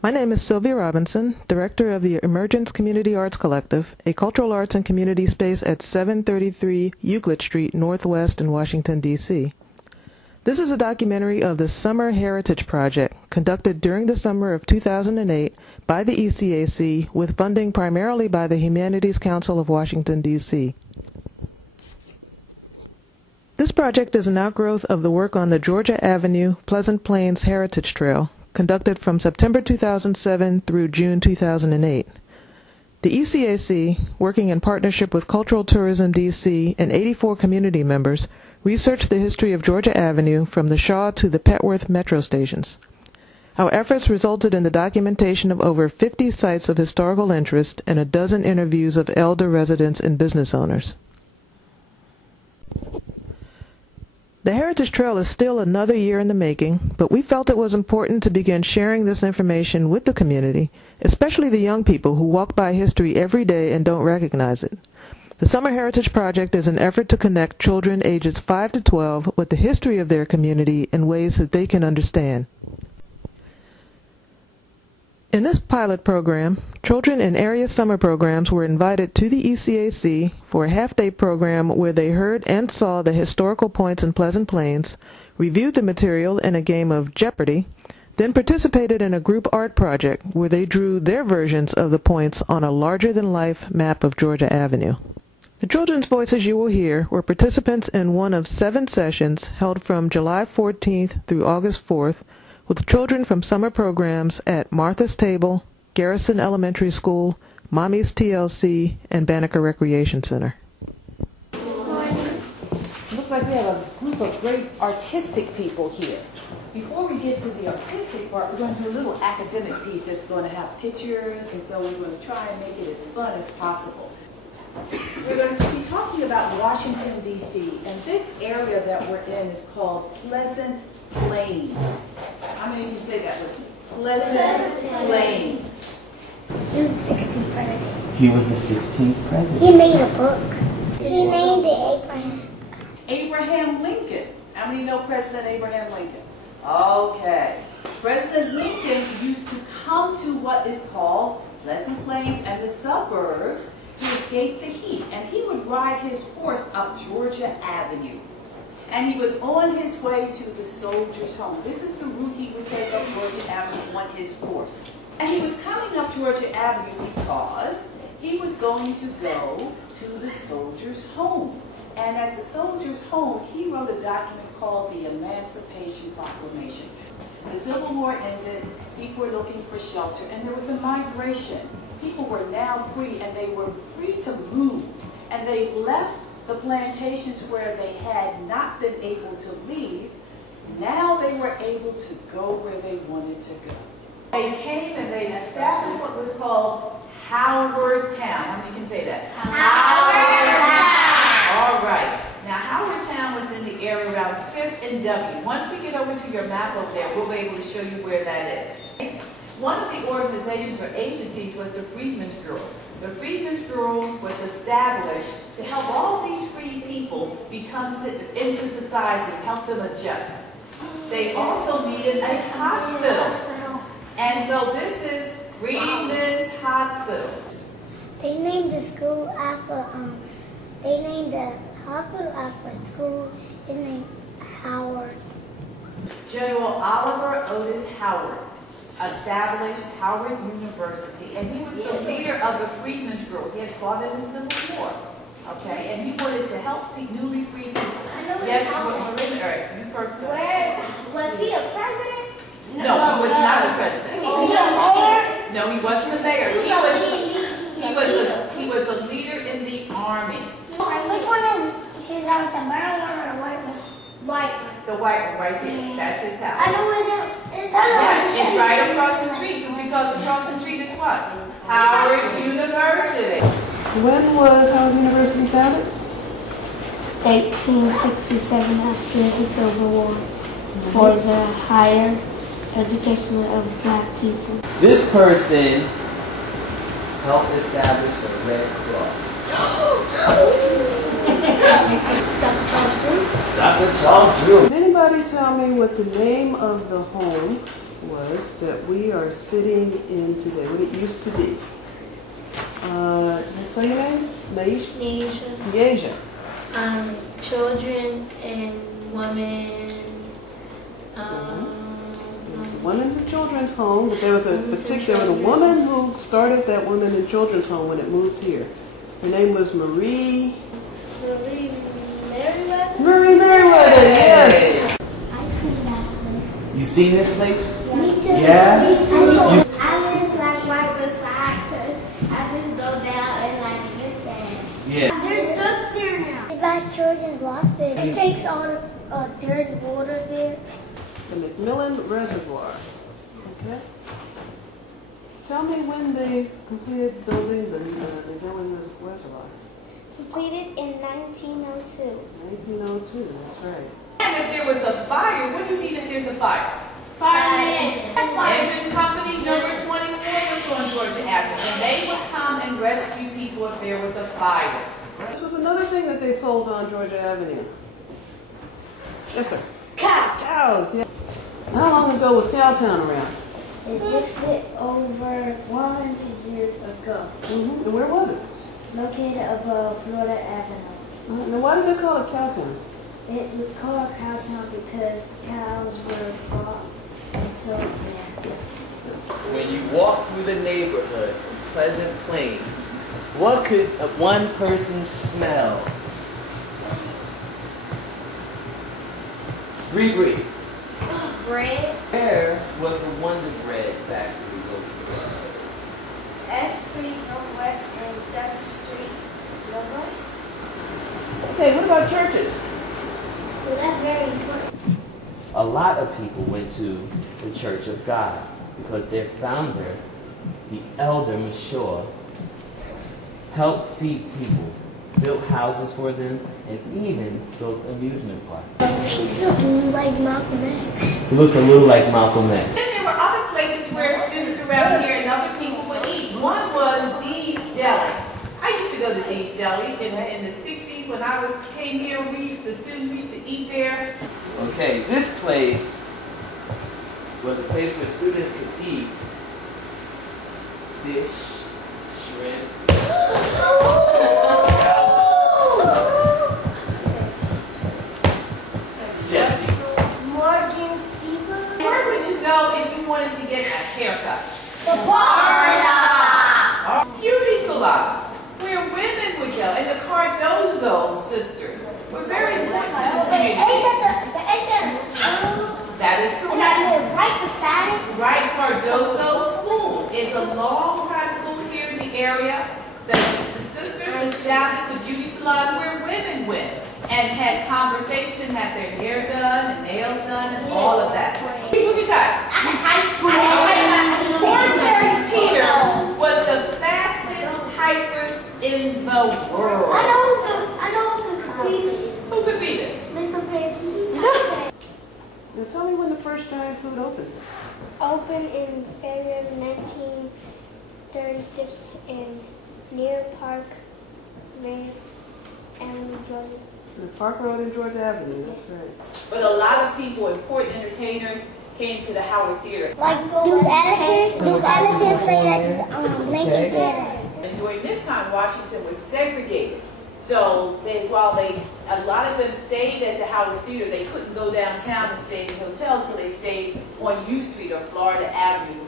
My name is Sylvia Robinson, Director of the Emergence Community Arts Collective, a cultural arts and community space at 733 Euclid Street, Northwest in Washington, D.C. This is a documentary of the Summer Heritage Project, conducted during the summer of 2008 by the ECAC with funding primarily by the Humanities Council of Washington, D.C. This project is an outgrowth of the work on the Georgia Avenue Pleasant Plains Heritage Trail, conducted from September 2007 through June 2008. The ECAC, working in partnership with Cultural Tourism DC and 84 community members, researched the history of Georgia Avenue from the Shaw to the Petworth metro stations. Our efforts resulted in the documentation of over 50 sites of historical interest and a dozen interviews of elder residents and business owners. The Heritage Trail is still another year in the making, but we felt it was important to begin sharing this information with the community, especially the young people who walk by history every day and don't recognize it. The Summer Heritage Project is an effort to connect children ages 5 to 12 with the history of their community in ways that they can understand. In this pilot program, children in area summer programs were invited to the ECAC for a half-day program where they heard and saw the historical points in Pleasant Plains, reviewed the material in a game of Jeopardy!, then participated in a group art project where they drew their versions of the points on a larger-than-life map of Georgia Avenue. The children's voices you will hear were participants in one of 7 sessions held from July 14th through August 4th, with children from summer programs at Martha's Table, Garrison Elementary School, Mommy's TLC, and Banneker Recreation Center. It looks like we have a group of great artistic people here. Before we get to the artistic part, we're going to do a little academic piece that's going to have pictures, and so we're going to try and make it as fun as possible. We're going to be talking about Washington, D.C., and this area that we're in is called Pleasant Plains. How many of you say that with me? Pleasant Plains. He was the 16th president. He was the 16th president. He made a book. He named it Abraham. Abraham Lincoln. How many know President Abraham Lincoln? Okay. President Lincoln used to come to what is called Pleasant Plains and the suburbs to escape the heat. And he would ride his horse up Georgia Avenue. And he was on his way to the soldiers' home. This is the route he would take up Georgia Avenue on his horse. And he was coming up Georgia Avenue because he was going to go to the soldiers' home. And at the soldiers' home, he wrote a document called the Emancipation Proclamation. The Civil War ended, people were looking for shelter, and there was a migration. People were now free, and they were free to move. And they left the plantations where they had not been able to leave. Now they were able to go where they wanted to go. They came and they established what was called Howard Town. How many can say that? Howard Town. All right. Now Howard Town was in the area around 5th and W. Once we get over to your map over there, we'll be able to show you where that is. One of the organizations or agencies was the Freedmen's Bureau. The Freedmen's Bureau was established to help all these free people become into society and help them adjust. They also needed a hospital. And so this is Freedmen's Hospital. They named the school after, they named the hospital after a school. It's named Howard. General Oliver Otis Howard established Howard University, and he was the leader of the Freedmen's Bureau. He had fought in the Civil War, okay, and he wanted to help the newly freed people. Yes, you first go. Was he a president? No, he was not a president. Was he a mayor? No, he wasn't a mayor. He was a leader in the army. Which one is his house, the brown one or the white one? White. The white one right there. That's his house. I know his house. Yes, it's right across the street, because across the street is what? Howard University. When was Howard University founded? 1867, after the Civil War, for the higher education of black people. This person helped establish the Red Cross. Dr. Charles Drew. Dr. Charles Drew. Can anybody tell me what the name of the home was that we are sitting in today, what it used to be. What's your name? Naisha? Naisha. Children and women. It was a women's and children's home, but there was a woman who started that women and children's home when it moved here. Her name was Marie Merriweather? Merriweather, yes. I see that place. You seen this place? Me too. Yeah? I live like right beside because I just go down and like look at it. Yeah. There's ducks there now. The best children's lost it. It takes all the dirty water there. The McMillan Reservoir. Okay. Tell me when they completed building the McMillan Reservoir. Completed in 1902. 1902, that's right. And if there was a fire, what do you mean if there's a fire? Fireman. Engine company number 24 was on Georgia Avenue, and they would come and rescue people if there was a fire. This was another thing that they sold on Georgia Avenue. Yes, sir. Cows. Cows, yeah. How long ago was Cowtown around? It existed over 100 years ago. And where was it? Located above Florida Avenue. Now, why did they call it Cowtown? It was called Cowtown because cows were bought and sold there. When you walk through the neighborhood, Pleasant Plains, what could one person smell? Bree. Bread. Where was the Wonder Bread factory located? S Street Northwest and 7th Street Northwest. Okay, what about churches? Well, that's very important. A lot of people went to the Church of God because their founder, the elder Mashore, helped feed people, built houses for them, and even built amusement parks. It looks like Malcolm X. He looks a little like Malcolm X. Then there were other places where students around here and other people would eat. One was Dee's Deli. I used to go to Dee's Deli in the 60s when I came here. The students used to eat there. Okay, this place was a place where students could eat fish, shrimp, Jesse. Morgan Seafood. Where would you go if you wanted to get a haircut? The barber. Beauty salon, where women would go, and the Cardozo sisters were very important to this community. Ain't that the school? That is And I correct. live right beside it. Right, Cardozo School is a long high school here in the area. The sisters established a beauty salon where women went and had conversation, had their hair done and nails done and all of that. Look at that. Cortez Peter was the fastest typist in the world. I know who could beat it. Who could beat it? Mr. Fancy. Now tell me when the first giant food opened. Opened in February of 1936 in near Park Road and Georgia. Park Road and Georgia Avenue, that's right. But a lot of people, important entertainers, came to the Howard Theater. Like Duke Ellington played at Lincoln Theater. And during this time, Washington was segregated. So a lot of them stayed at the Howard Theater. They couldn't go downtown and stay in hotels, so they stayed on U Street or Florida Avenue,